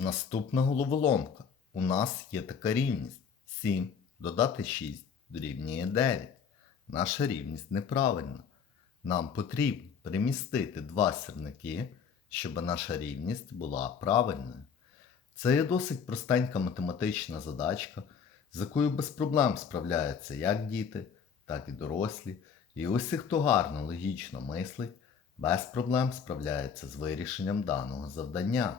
Наступна головоломка. У нас є така рівність. 7 додати 6 дорівнює 9. Наша рівність неправильна. Нам потрібно перемістити два сірники, щоб наша рівність була правильною. Це є досить простенька математична задачка, з якою без проблем справляються як діти, так і дорослі. І усі, хто гарно логічно мислить, без проблем справляється з вирішенням даного завдання.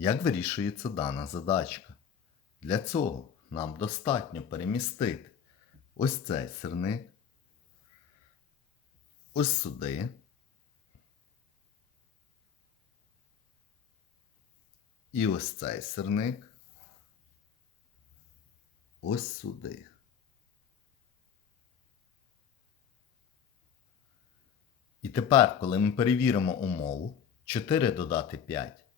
Як вирішується дана задачка? Для цього нам достатньо перемістити ось цей сирник, ось сюди. І ось цей сирник ось сюди. І тепер, коли ми перевіримо умову, 4 додати 5